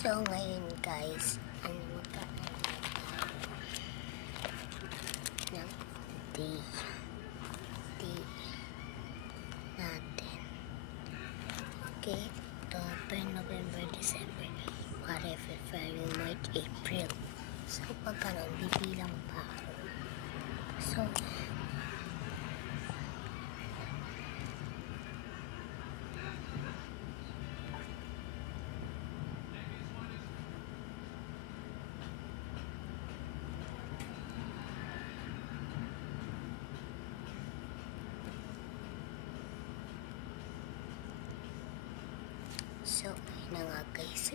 So, ngayon guys, magkakaroon ng day natin. Okay, October, November, December, January, February, March, April. So, pagkaroon, bibilang pa ako. So, ayun na nga guys.